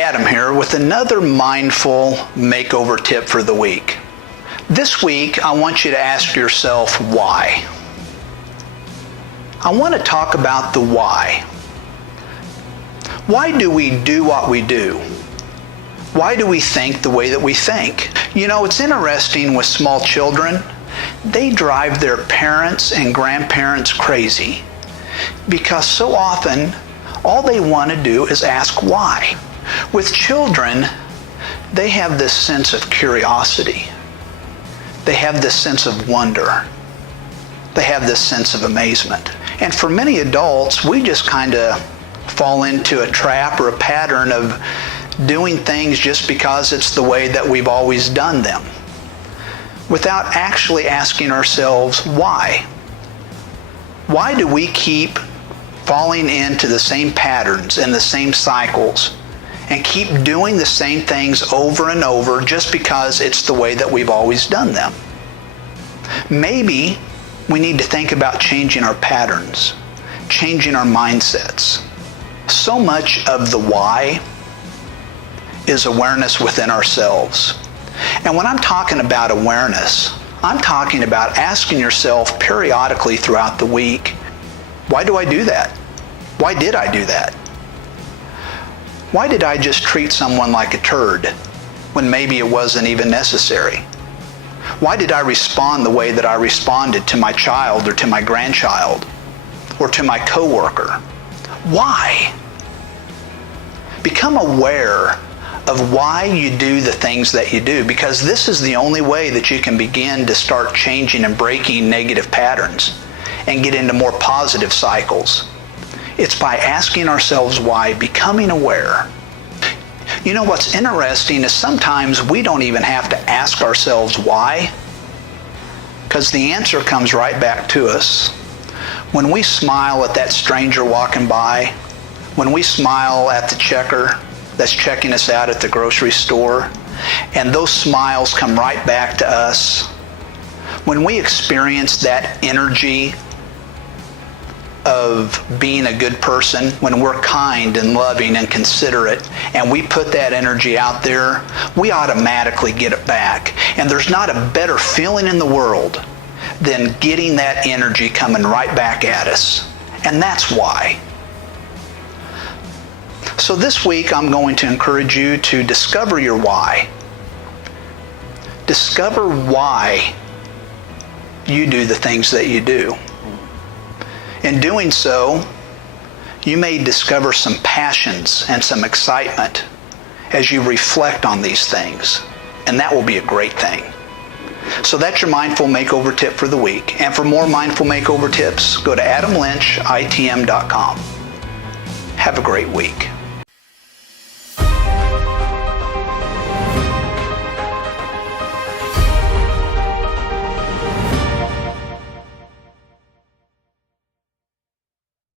Hi, Adam here with another mindful makeover tip for the week. This week, I want you to ask yourself why. I want to talk about the why. Why do we do what we do? Why do we think the way that we think? You know, it's interesting with small children. They drive their parents and grandparents crazy because so often all they want to do is ask why. With children, they have this sense of curiosity. They have this sense of wonder. They have this sense of amazement. And for many adults, we just kind of fall into a trap or a pattern of doing things just because it's the way that we've always done them, without actually asking ourselves why. Why do we keep falling into the same patterns and the same cycles and keep doing the same things over and over just because it's the way that we've always done them? Maybe we need to think about changing our patterns, changing our mindsets. So much of the why is awareness within ourselves. And when I'm talking about awareness, I'm talking about asking yourself periodically throughout the week, why do I do that? Why did I do that? Why did I just treat someone like a turd when maybe it wasn't even necessary? Why did I respond the way that I responded to my child or to my grandchild or to my coworker? Why? Become aware of why you do the things that you do, because this is the only way that you can begin to start changing and breaking negative patterns and get into more positive cycles. It's by asking ourselves why, becoming aware. You know what's interesting is sometimes we don't even have to ask ourselves why, because the answer comes right back to us. When we smile at that stranger walking by, when we smile at the checker that's checking us out at the grocery store, and those smiles come right back to us, when we experience that energy of being a good person, when we're kind and loving and considerate, and we put that energy out there, we automatically get it back. And there's not a better feeling in the world than getting that energy coming right back at us. And that's why. So this week, I'm going to encourage you to discover your why. Discover why you do the things that you do. In doing so, you may discover some passions and some excitement as you reflect on these things, and that will be a great thing. So that's your Mindful Makeover tip for the week. And for more Mindful Makeover tips, go to adamlynchitm.com. Have a great week.